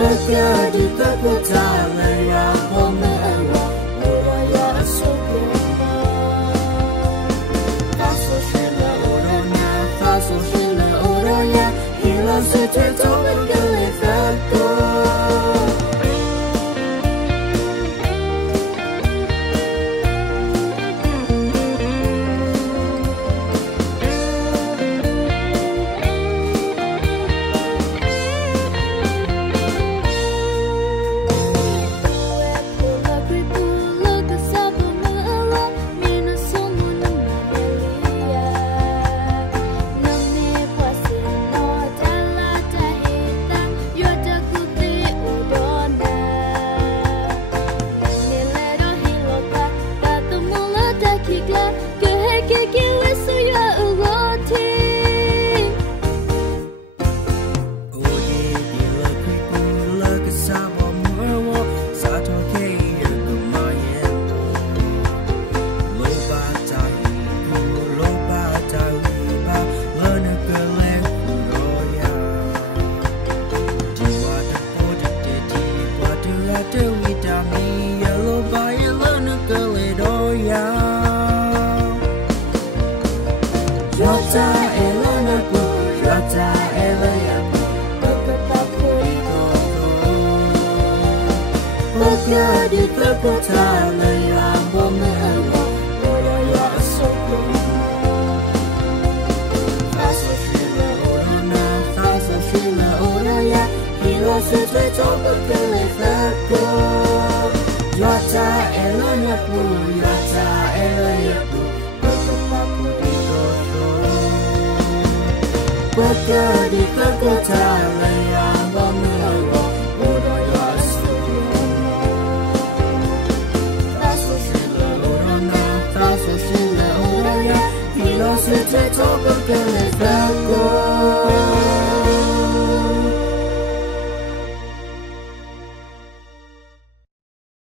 Pagadi pagkatala ya pamela Uraya asukuma Faso shila uranya Faso shila uraya Hila sute tomen gale fako Rota elana pu, rota elaya pu, pagkata purito. Pagkadi pagkatala ya pamela, uraya asukuma. Faso shila urana, faso shila uraya, hila sute topa kele fako. Rota elana pu, rota elaya pu, pagkata purito. Pagkadi pagkatala ya pamela, uraya asukuma. Faso shila urana, faso shila uraya, hila sute topa kele fako.